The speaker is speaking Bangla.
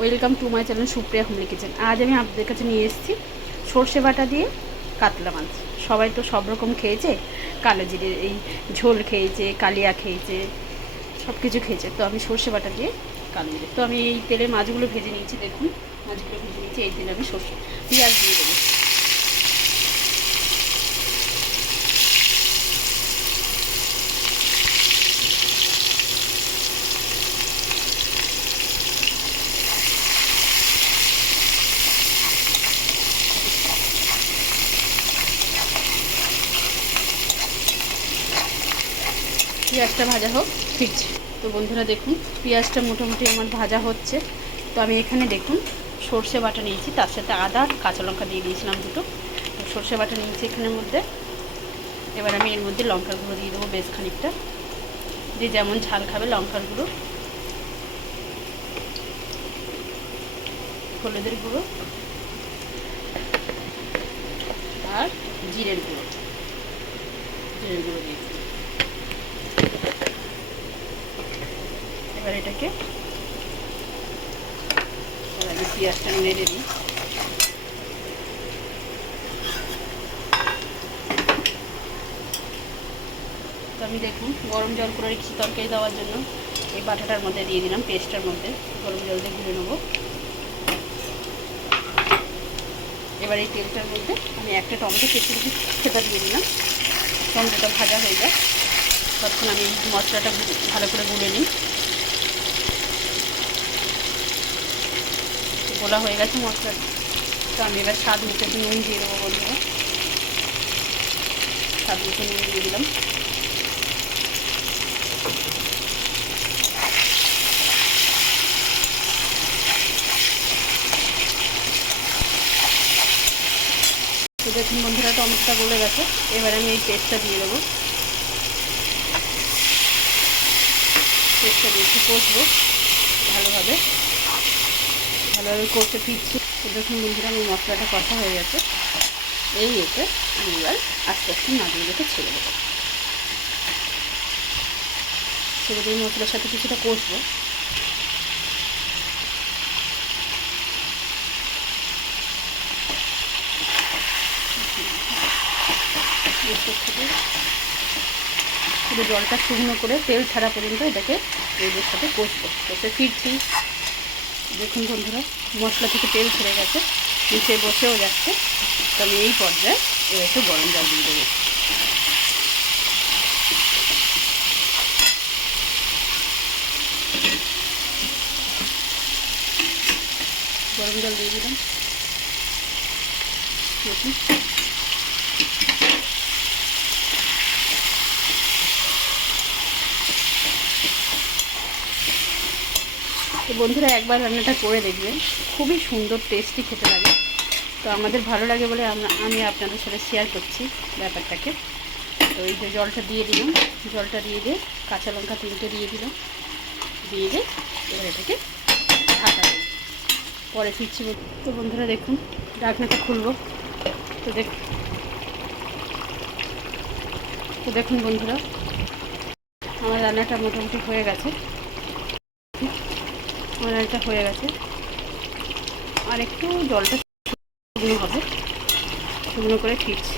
Welcome to my channel Supriya homely kitchen. আজ আমি আপনাদের কাছে নিয়ে এসেছি সর্ষে বাটা দিয়ে কাতলা মাছ। সবাই তো সব রকম খেয়েছে, কালো জিরে এই ঝোল খেয়েছে, কালিয়া খেয়েছে, সব কিছু খেয়েছে। তো আমি সর্ষে বাটা দিয়ে কালো জিরে, তো আমি এই তেলে মাছগুলো ভেজে নিয়েছি। দেখুন মাছগুলো ভেজে নিয়েছি। এই তেলে আমি সর্ষে পেঁয়াজ দিয়ে দেবো। পেঁয়াজটা ভাজা হোক, ফিরছি। তো বন্ধুরা দেখুন পেঁয়াজটা মোটামুটি আমার ভাজা হচ্ছে। তো আমি এখানে দেখুন সর্ষে বাটা নিয়েছি, তার সাথে আদা আর কাঁচা লঙ্কা দিয়ে দিয়েছিলাম দুটো। সর্ষে বাটা নিয়েছি এখানের মধ্যে। এবার আমি এর মধ্যে লঙ্কার গুঁড়ো দিয়ে দেবো বেশ খানিকটা, যে যেমন ঝাল খাবে লঙ্কার গুঁড়ো, হলুদের গুঁড়ো আর জিরের গুঁড়ো দিয়ে দেবো। এবার এটাকে আমি পেঁয়াজটা নেড়ে দিই। তো আমি দেখুন গরম জল করে রেখেছি তরকারি দেওয়ার জন্য, এই বাটাটার মধ্যে দিয়ে দিলাম, পেস্টটার মধ্যে গরম জল দিয়ে গুলে নেবো। এবার এই তেলটার মধ্যে আমি একটা টমেটো কেটে সেটা দিয়ে দিলাম। টমেটোটা ভাজা হয়ে যায় তখন আমি মশলাটা ভালো করে গুলে নিই। গোলা হয়ে গেছে মশলাটা। তো আমি এবার স্বাদ মতো একটু নুন দিয়ে দেবো বন্ধুরা। স্বাদ মতো নুন দিয়ে দিলাম। তো দেখুন বন্ধুরা টমেটোটা গলে গেছে। এবার আমি এই পেস্টটা দিয়ে দেবো। পেস্টটা দিয়ে একটু কষবো ভালোভাবে কষে ফিরছি। তো দেখুন বন্ধুরা আমার মশলাটা কষা হয়ে গেছে। এই এতে আমি এবার আস্তে আস্তে মাছগুলোকে ছেড়ে দেবো। ছেড়ে দিয়ে মশলার সাথে কিছুটা কষবো। পুরো জলটা শুকনো করে তেল ছাড়া পর্যন্ত এটাকে এদের সাথে কষবো। কষে ফিরছি। দেখুন বন্ধুরা মশলা থেকে তেল ছেড়ে গেছে, নিচে বসেও যাচ্ছে। তো আমি এই পর্যায়ে এবার একটু গরম জল দিয়ে দেবো। গরম জল দিয়ে দিলাম। দেখুন তো বন্ধুরা একবার রান্নাটা করে দেখবেন, খুবই সুন্দর টেস্টি খেতে লাগে। তো আমাদের ভালো লাগে বলে আমি আপনাদের সাথে শেয়ার করছি ব্যাপারটাকে। তো এই যে জলটা দিয়ে দিলাম, জলটা দিয়ে দিয়ে কাঁচা লঙ্কা 3টে দিয়ে দিলাম, দিয়ে দিয়ে এবার এটাকে ঢাকা দেব। পরে ফিরছি। তো বন্ধুরা দেখুন ঢাকনাটা খুলবো। তো দেখুন বন্ধুরা আমার রান্নাটা মোটামুটি হয়ে গেছে। আমার রান্নাটা হয়ে গেছে, আর একটু জলটা শুকনো হবে, শুকনো করে ফিরছি।